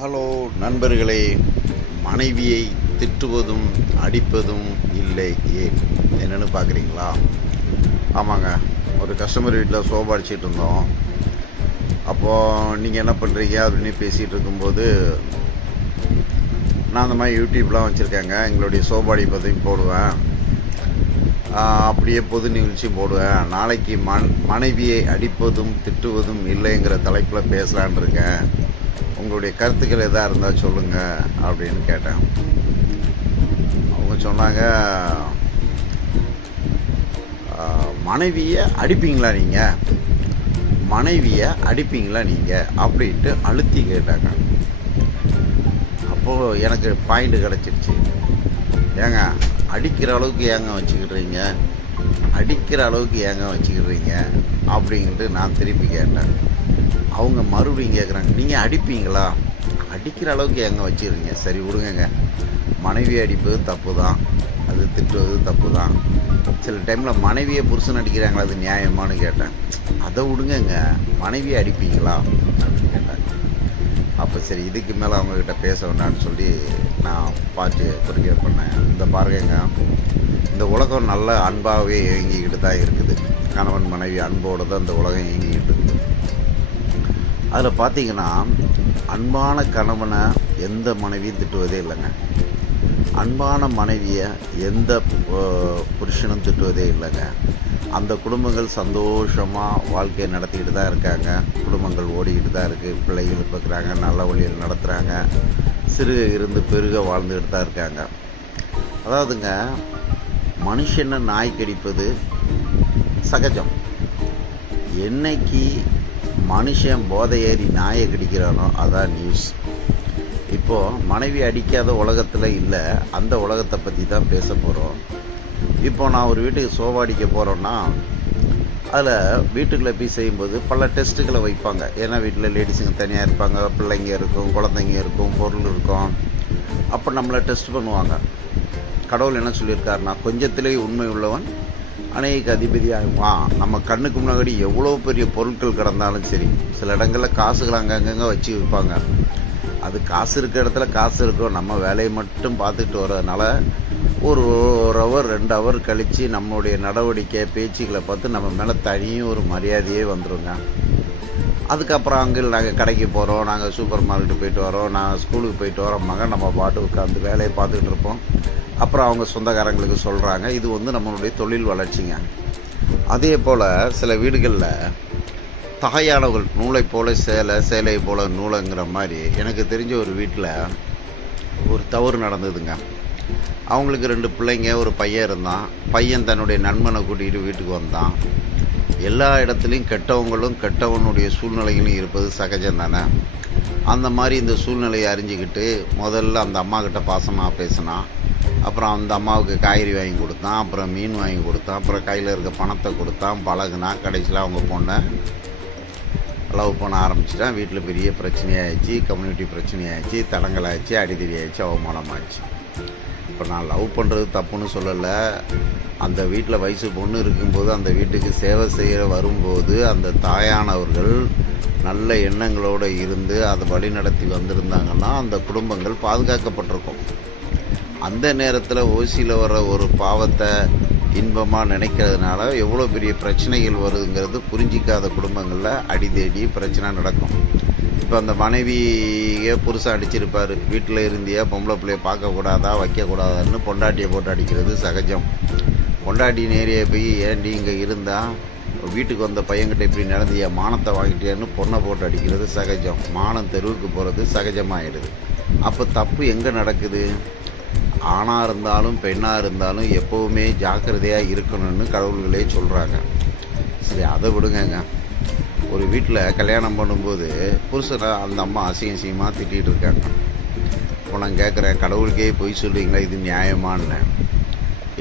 Hello நண்பர்களே, மனைவியை திட்டுவதும் அடிப்பதும் இல்லை ஏன் என்னென்னு பார்க்குறீங்களா? ஆமாங்க, ஒரு கஸ்டமர் வீட்டில் சோபா அடிச்சிட்டு இருந்தோம். அப்போது நீங்கள் என்ன பண்ணுறீங்க அப்படின்னு பேசிகிட்டு இருக்கும்போது, நான் அந்த மாதிரி யூடியூப்லாம் வச்சுருக்கேங்க. எங்களுடைய சோபா அடிப்பதையும் போடுவேன், அப்படியே பொது நிகழ்ச்சியும் போடுவேன். நாளைக்கு மனைவியை அடிப்பதும் திட்டுவதும் இல்லைங்கிற தலைப்பில் பேசலான் இருக்கேன். உங்களுடைய கருத்துக்கள் எதாக இருந்தால் சொல்லுங்கள் அப்படின்னு கேட்டேன். அவங்க சொன்னாங்க, மனைவியை அடிப்பீங்களா நீங்கள், மனைவியை அடிப்பீங்களா நீங்கள் அப்படின்ட்டு அழுத்தி கேட்டாங்க. அப்போது எனக்கு பாயிண்ட் கிடச்சிருச்சு. ஏங்க அடிக்கிற அளவுக்கு ஏங்க வச்சுக்கிடுறீங்க, அடிக்கிற அளவுக்கு ஏங்க வச்சுக்கிடுறீங்க அப்படின்ட்டு நான் திருப்பி கேட்டேன். அவங்க மறுபடியும் கேட்குறாங்க, நீங்கள் அடிப்பீங்களா, அடிக்கிற அளவுக்கு ஏங்க வச்சுக்கிறீங்க. சரி விடுங்க, மனைவியை அடிப்பது தப்பு தான், அது திட்டுவது தப்பு தான். சில டைமில் மனைவியை புருஷன் அடிக்கிறாங்களா, அது நியாயமானு கேட்டேன். அதை விடுங்க, மனைவியை அடிப்பீங்களா அப்படின்னு கேட்டேன். அப்போ சரி இதுக்கு மேலே அவங்கக்கிட்ட பேச வேண்டாம்னு சொல்லி நான் பார்த்து குறுக்கிய பண்ணேன். இந்த பாருங்க, இந்த உலகம் நல்ல அன்பாகவே இயங்கிக்கிட்டு தான் இருக்குது. கணவன் மனைவி அன்போடு தான் இந்த உலகம் இயங்கிக்கிட்டு இருக்குது. அதில் பார்த்தீங்கன்னா, அன்பான கணவனை எந்த மனைவியும் திட்டுவதே இல்லைங்க, அன்பான மனைவியை எந்த புருஷனும் திட்டுவதே இல்லைங்க. அந்த குடும்பங்கள் சந்தோஷமாக வாழ்க்கையை நடத்திக்கிட்டு தான் இருக்காங்க. குடும்பங்கள் ஓடிக்கிட்டு தான் இருக்குது. பிள்ளைகள் பார்க்குறாங்க, நல்ல வழியில் நடத்துகிறாங்க, சிறுக இருந்து பெருக வாழ்ந்துக்கிட்டு தான் இருக்காங்க. அதாவதுங்க, மனுஷனை நாய் கடிப்பது சகஜம். என்னைக்கு மனுஷன் போதை ஏறி நாயை கடிக்கிறானோ அதான் நியூஸ். இப்போது மனைவி அடிக்காத உலகத்தில் இல்லை, அந்த உலகத்தை பற்றி தான் பேச போகிறோம். இப்போது நான் ஒரு வீட்டுக்கு சோபா அடிக்க போகிறோன்னா, அதில் வீட்டுக்குள்ளே போய் செய்யும்போது பல டெஸ்ட்டுகளை வைப்பாங்க. ஏன்னா வீட்டில் லேடிஸுங்க தனியாக இருப்பாங்க, பிள்ளைங்க இருக்கும், குழந்தைங்க இருக்கும், பொருள் இருக்கும். அப்போ நம்மளை டெஸ்ட் பண்ணுவாங்க. கடவுள் என்ன சொல்லியிருக்காருன்னா, கொஞ்சத்திலே உண்மை உள்ளவன் அநேக அதிபதியாகுவான். நம்ம கண்ணுக்கு முன்னாடி எவ்வளோ பெரிய பொருட்கள் கிடந்தாலும் சரி, சில இடங்களில் காசுகள் அங்கங்கே வச்சு விற்பாங்க. அது காசு இருக்கிற இடத்துல காசு இருக்கும், நம்ம வேலையை மட்டும் பார்த்துக்கிட்டு வர்றதுனால ஒரு ஹவர் 2 ஹவர் கழித்து நம்மளுடைய நடவடிக்கை பேச்சுக்களை பார்த்து நம்ம மேலே தனியும் ஒரு மரியாதையே வந்துடுங்க. அதுக்கப்புறம் அங்கே நாங்கள் கடைக்கு போகிறோம், நாங்கள் சூப்பர் மார்க்கெட்டு போயிட்டு வரோம், நாங்கள் ஸ்கூலுக்கு போயிட்டு வரோம், மகன் நம்ம பாட்டு உட்காந்து வேலையை பார்த்துக்கிட்டு இருப்போம். அப்புறம் அவங்க சொந்தக்காரங்களுக்கு சொல்கிறாங்க. இது நம்மளுடைய தொழில் வளர்ச்சிங்க. அதே போல் சில வீடுகளில் தாயானவர்கள் நூலை போல சேலை, சேலை போல நூலைங்கிற மாதிரி எனக்கு தெரிஞ்ச ஒரு வீட்டில் ஒரு தவறு நடந்ததுங்க. அவங்களுக்கு 2 பிள்ளைங்க, ஒரு பையன் இருந்தான். பையன் தன்னுடைய நண்பனை கூட்டிகிட்டு வீட்டுக்கு வந்தான். எல்லா இடத்துலையும் கெட்டவங்களும் கெட்டவனுடைய சூழ்நிலைகளும் இருப்பது சகஜம் தானே. அந்த மாதிரி இந்த சூழ்நிலையை அறிஞ்சிக்கிட்டு முதல்ல அந்த அம்மாக்கிட்ட பாசமாக பேசினான். அப்புறம் அந்த அம்மாவுக்கு காய்கறி வாங்கி கொடுத்தான், அப்புறம் மீன் வாங்கி கொடுத்தான், அப்புறம் கையில் இருக்க பணத்தை கொடுத்தான், பழகுனான். கடைசியில் அவங்க பொண்ணை லவ் பண்ண ஆரம்பிச்சிட்டான். வீட்டில் பெரிய பிரச்சனையாகிடுச்சு, கம்யூனிட்டி பிரச்சனையாகிடுச்சு, தடங்களாகிடுச்சு, அடிதடி ஆகிடுச்சு, அவமானமாகிடுச்சு. இப்போ நான் லவ் பண்ணுறது தப்புன்னு சொல்லலை. அந்த வீட்டில் வயசு பொண்ணு இருக்கும்போது அந்த வீட்டுக்கு சேவை செய்கிற வரும்போது அந்த தாயானவர்கள் நல்ல எண்ணங்களோடு இருந்து அதை வழி நடத்தி வந்திருந்தாங்கன்னா அந்த குடும்பங்கள் பாதுகாக்கப்பட்டிருக்கும். அந்த நேரத்தில் ஓசியில் வர ஒரு பாவத்தை இன்பமாக நினைக்கிறதுனால எவ்வளோ பெரிய பிரச்சனைகள் வருதுங்கிறது புரிஞ்சிக்காத குடும்பங்களில் அடிதேடி பிரச்சனை நடக்கும். இப்போ அந்த மனைவியே புருஷன் அடிச்சிருப்பார். வீட்டில் இருந்தியா பொம்பளை பிள்ளைய பார்க்கக்கூடாதா, வைக்கக்கூடாதான்னு பொண்டாட்டியை போட்டு அடிக்கிறது சகஜம். பொண்டாட்டி நேரியை போய் ஏண்டி இங்கே இருந்தால் வீட்டுக்கு வந்த பையன்கிட்ட இப்படி நடந்தியா, மானத்தை வாங்கிட்டியான்னு பொண்ணை போட்டு அடிக்கிறது சகஜம். மானம் தெருவுக்கு போகிறது சகஜமாகிடுது. அப்போ தப்பு எங்கே நடக்குது? ஆணாக இருந்தாலும் பெண்ணாக இருந்தாலும் எப்போவுமே ஜாக்கிரதையாக இருக்கணும்னு கடவுள்களே சொல்கிறாங்க. சரி அதை விடுங்க. ஒரு வீட்டில் கல்யாணம் பண்ணும்போது புருஷனை அந்த அம்மா அசிங்கமாக திட்டிகிட்டு இருக்காங்க. இப்போ நான் கேட்குறேன், கடவுளுக்கே பொய் சொல்கிறீங்களா, இது நியாயமானு?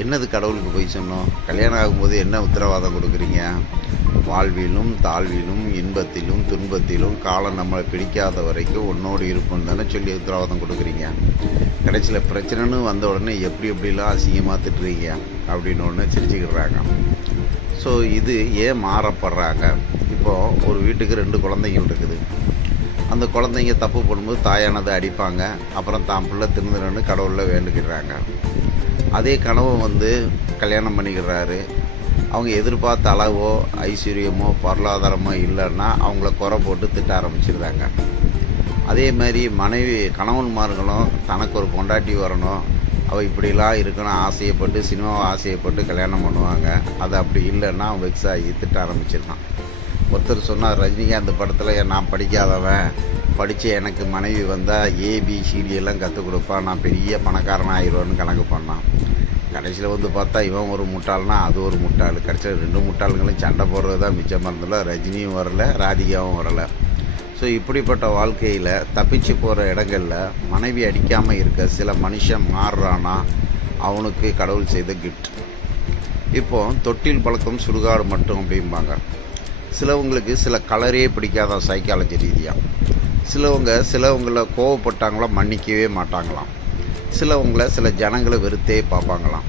என்னது கடவுளுக்கு பொய் சொன்னோம்? கல்யாணம் ஆகும்போது என்ன உத்தரவாதம் கொடுக்குறீங்க? வாழ்விலும் தாழ்விலும் இன்பத்திலும் துன்பத்திலும் காலம் நம்மளை பிடிக்காத வரைக்கும் உன்னோடு இருப்போம் தானே சொல்லி உத்தரவாதம் கொடுக்குறீங்க. கடைசியில் பிரச்சனைன்னு வந்த உடனே எப்படிலாம் அசிங்கமாக திட்டுறீங்க அப்படின்னு ஒன்று சிரிச்சுக்கிடுறாங்க. ஸோ இது ஏன் மாறப்படுறாங்க? இப்போது ஒரு வீட்டுக்கு 2 குழந்தைகள் இருக்குது. அந்த குழந்தைங்க தப்பு பண்ணும்போது தாயானதை அடிப்பாங்க. அப்புறம் தான் பிள்ளை திருந்தணுன்னு கடவுளில் வேண்டிக்கிறாங்க. அதே கணவன் வந்து கல்யாணம் பண்ணிக்கிறாரு. அவங்க எதிர்பார்த்த அளவோ ஐஸ்வர்யமோ பொருளாதாரமோ இல்லைன்னா அவங்கள குறை போட்டு திட்ட ஆரம்பிச்சிடுறாங்க. அதே மாதிரி கணவன்மார்களும் தனக்கு ஒரு பொண்டாட்டி வரணும், அவள் இப்படிலாம் இருக்கணும் ஆசையப்பட்டு சினிமாவை ஆசையப்பட்டு கல்யாணம் பண்ணுவாங்க. அது அப்படி இல்லைன்னா அவன் வெக்ஸ் ஆகி திட்ட ஆரம்பிச்சிருக்கான். ஒருத்தர் சொன்னார், ரஜினிகாந்த் படத்தில் நான் படிக்காதவன் படித்து எனக்கு மனைவி வந்தால் ஏபிசிடி எல்லாம் கற்றுக் கொடுப்பான், நான் பெரிய பணக்காரனாக ஆயிடுவேன்னு கணக்கு பண்ணான். கடைசியில் வந்து பார்த்தா இவன் ஒரு முட்டாள்னா அது ஒரு முட்டாள். கடைசியில் 2 முட்டாளுங்களும் சண்டை போடுறது தான் மிச்சமாக இருந்ததில்ல. ரஜினியும் வரலை, ராதிகாவும் வரலை. ஸோ இப்படிப்பட்ட வாழ்க்கையில் தப்பிச்சு போகிற இடங்களில் மனைவி அடிக்காமல் இருக்க சில மனுஷன் மாறுறானா அவனுக்கு கடவுள் செய்த கிஃப்ட். இப்போது தொட்டில் பழக்கம் சுடுகாடு மட்டும் அப்படிம்பாங்க. சிலவங்களுக்கு சில கலரே பிடிக்காதான் சைக்காலஜி ரீதியாக. சிலவங்களை கோவப்பட்டாங்களோ மன்னிக்கவே மாட்டாங்களாம். சிலவங்களை சில ஜனங்களை வெறுத்தே பார்ப்பாங்களாம்.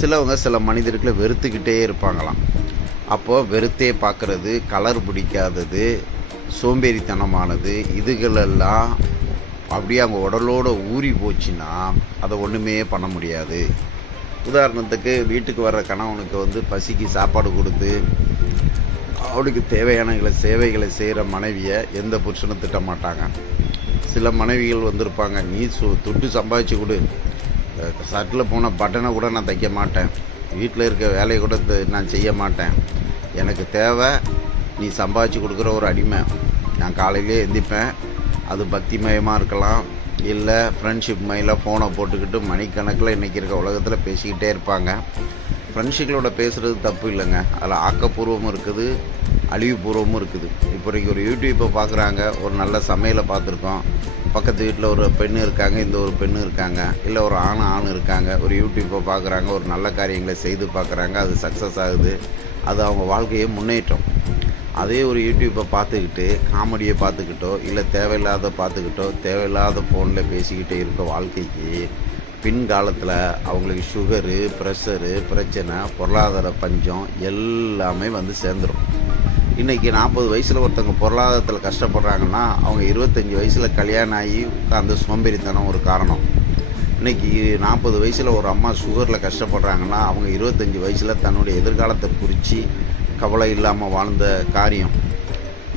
சிலவங்க சில மனிதர்களை வெறுத்துக்கிட்டே இருப்பாங்களாம். அப்போது வெறுத்தே பார்க்குறது, கலர் பிடிக்காதது, சோம்பேறித்தனமானது, இதுகளெல்லாம் அப்படியே அவங்க உடலோடு ஊறி போச்சுன்னா அதை ஒன்றுமே பண்ண முடியாது. உதாரணத்துக்கு வீட்டுக்கு வர்ற கணவனுக்கு வந்து பசிக்கு சாப்பாடு கொடுத்து அவனுக்கு தேவையான சேவைகளை செய்கிற மனைவியை எந்த புருஷனும் திட்ட மாட்டாங்க. சில மனைவிகள் வந்திருப்பாங்க, நீ துட்டு சம்பாதிச்சு கொடு, சட்டில் போன பட்டனை கூட நான் தைக்க மாட்டேன், வீட்டில் இருக்க வேலையை கூட நான் செய்ய மாட்டேன், எனக்கு தேவை நீ சம்பாதிச்சு கொடுக்குற ஒரு அடிமை. நான் காலையிலே எந்திப்பேன், அது பக்திமயமாக இருக்கலாம், இல்லை ஃப்ரெண்ட்ஷிப் மயிலாக ஃபோனை போட்டுக்கிட்டு மணிக்கணக்கில் இன்றைக்கி இருக்க உலகத்தில் பேசிக்கிட்டே இருப்பாங்க. ஃப்ரெண்ட்ஷிப்களோட பேசுகிறது தப்பு இல்லைங்க, அதில் ஆக்கப்பூர்வமும் இருக்குது, அழிவுபூர்வமும் இருக்குது. இப்போ இன்றைக்கி ஒரு யூடியூப்பை பார்க்குறாங்க, ஒரு நல்ல சமையலை பார்த்துருக்கோம், பக்கத்து வீட்டில் ஒரு பெண்ணு இருக்காங்க, இந்த ஒரு பெண்ணு இருக்காங்க, இல்லை ஒரு ஆண் இருக்காங்க, ஒரு யூடியூப்பை பார்க்குறாங்க, ஒரு நல்ல காரியங்களை செய்து பார்க்குறாங்க, அது சக்ஸஸ் ஆகுது, அது அவங்க வாழ்க்கையை முன்னேற்றம். அதே ஒரு யூடியூப்பை பார்த்துக்கிட்டு காமெடியை பார்த்துக்கிட்டோ இல்லை தேவையில்லாத ஃபோனில் பேசிக்கிட்டே இருக்க வாழ்க்கைக்கு பின்காலத்தில் அவங்களுக்கு சுகரு, ப்ரெஷரு, பிரச்சனை, பொருளாதார பஞ்சம் எல்லாமே வந்து சேர்ந்துடும். இன்றைக்கி 40 வயசில் ஒருத்தவங்க பொருளாதாரத்தில் கஷ்டப்படுறாங்கன்னா அவங்க 25 வயசில் கல்யாணம் ஆகி அந்த சோம்பேறித்தனம் ஒரு காரணம். இன்றைக்கி 40 வயசில் ஒரு அம்மா சுகரில் கஷ்டப்படுறாங்கன்னா அவங்க 25 வயசில் தன்னுடைய எதிர்காலத்தை குறித்து கவலை இல்லாமல் வாழ்ந்த காரியம்.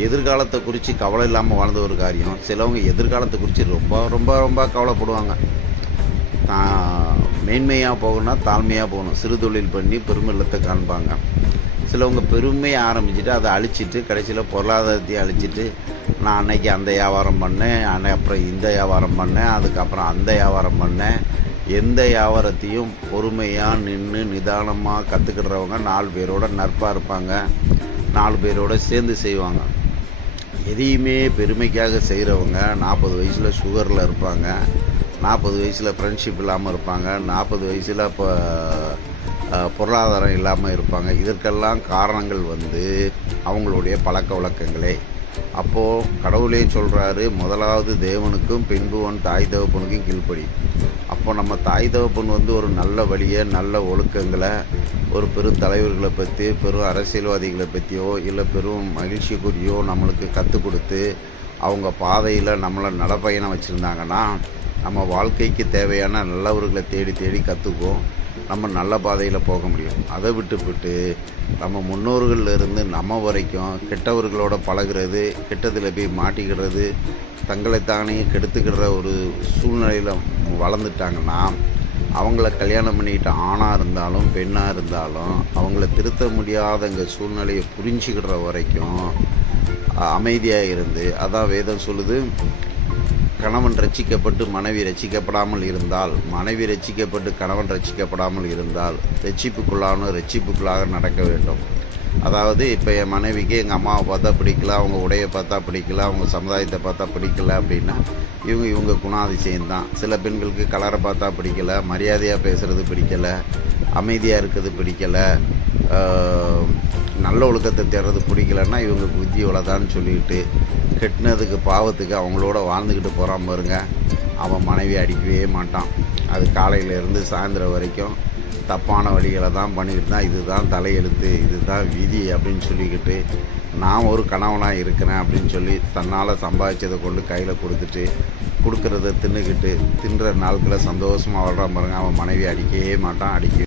எதிர்காலத்தை குறித்து கவலை இல்லாமல் வாழ்ந்த ஒரு காரியம். சிலவங்க எதிர்காலத்தை குறித்து ரொம்ப ரொம்ப ரொம்ப கவலைப்படுவாங்க. மேன்மையாக போகணும்னா தாழ்மையாக போகணும், சிறு தொழில் பண்ணி பெருமில்லத்தை காண்பாங்க. சிலவங்க பெருமையை ஆரம்பிச்சுட்டு அதை அழிச்சிட்டு கடைசியில் பொருளாதாரத்தையும் அழிச்சிட்டு நான் அன்னைக்கு அந்த வியாபாரம் பண்ணேன், அப்புறம் இந்த வியாபாரம் பண்ணேன், அதுக்கப்புறம் அந்த வியாபாரம் பண்ணேன். எந்த வியாபாரத்தையும் பொறுமையாக நின்று நிதானமாக கற்றுக்கிடுறவங்க 4 பேரோட நட்பாக இருப்பாங்க, 4 பேரோட சேர்ந்து செய்வாங்க. எதையுமே பெருமைக்காக செய்கிறவங்க 40 வயசில் சுகரில் இருப்பாங்க, 40 வயசில் ஃப்ரெண்ட்ஷிப் இல்லாமல் இருப்பாங்க, 40 வயசில் இப்போ பொருளாதாரம் இல்லாமல் இருப்பாங்க. இதற்கெல்லாம் காரணங்கள் வந்து அவங்களுடைய பழக்க வழக்கங்களே. அப்போது கடவுளே சொல்கிறாரு, முதலாவது தேவனுக்கும் பின்பு தாய் தகப்பனுக்கும் கீழ்ப்படி. அப்போ நம்ம தாய் தகப்பன் வந்து ஒரு நல்ல வழியை, நல்ல ஒழுக்கங்களை, ஒரு பெரும் தலைவர்களை பற்றி, பெரும் அரசியல்வாதிகளை பற்றியோ இல்லை பெரும் மகிழ்ச்சிக்குரியோ நம்மளுக்கு கற்றுக் கொடுத்து அவங்க பாதையில் நம்மளை நடப்பயணம் வச்சுருந்தாங்கன்னா நம்ம வாழ்க்கைக்கு தேவையான நல்லவர்களை தேடி தேடி கற்றுக்குவோம், நம்ம நல்ல பாதையில் போக முடியும். அதை விட்டுவிட்டு நம்ம முன்னோர்களில் இருந்து நம்ம வரைக்கும் கெட்டவர்களோட பழகிறது, கெட்டதில் போய் மாட்டிக்கிடுறது, தங்களைத்தானே கெடுத்துக்கிற ஒரு சூழ்நிலையில் வளர்ந்துட்டாங்கன்னா அவங்கள கல்யாணம் பண்ணிக்கிட்ட ஆணாக இருந்தாலும் பெண்ணாக இருந்தாலும் அவங்கள திருத்த முடியாத எங்கள் சூழ்நிலையை புரிஞ்சுக்கிற வரைக்கும் அமைதியாக இருந்து, அதான் வேதம் சொல்லுது, கணவன் ரட்சிக்கப்பட்டு மனைவி ரட்சிக்கப்படாமல் இருந்தால், மனைவி ரட்சிக்கப்பட்டு கணவன் ரட்சிக்கப்படாமல் இருந்தால் ரட்சிப்புக்குள்ளாக நடக்க வேண்டும். அதாவது இப்போ என் மனைவிக்கு எங்கள் அம்மாவை பார்த்தா பிடிக்கல, அவங்க உடையை பார்த்தா பிடிக்கல, அவங்க சமுதாயத்தை பார்த்தா பிடிக்கல அப்படின்னா இவங்க குணாதிசயம்தான். சில பெண்களுக்கு கலரை பார்த்தா பிடிக்கலை, மரியாதையாக பேசுகிறது பிடிக்கலை, அமைதியாக இருக்கிறது பிடிக்கலை, நல்ல ஒழுக்கத்தை தேடுறது பிடிக்கலன்னா இவங்க புத்தி இவ்வளோதான்னு சொல்லிக்கிட்டு கெட்டினதுக்கு பாவத்துக்கு அவங்களோட வாழ்ந்துக்கிட்டு போகிறான் பாருங்க, அவன் மனைவி அடிக்கவே மாட்டான். அது காலையிலேருந்து சாயந்தரம் வரைக்கும் தப்பான வழிகளை தான் பண்ணிக்கிட்டு தான், இதுதான் தலையெழுத்து, இதுதான் விதி அப்படின்னு சொல்லிக்கிட்டு நான் ஒரு கணவனாக இருக்கிறேன் அப்படின்னு சொல்லி தன்னால் சம்பாதிச்சதை கொண்டு கையில் கொடுத்துட்டு கொடுக்குறத தின்னுக்கிட்டு தின்ற நாட்களை சந்தோஷமாக வாழ்கிறான் பாருங்க. அவன் மனைவி அடிக்கவே மாட்டான்,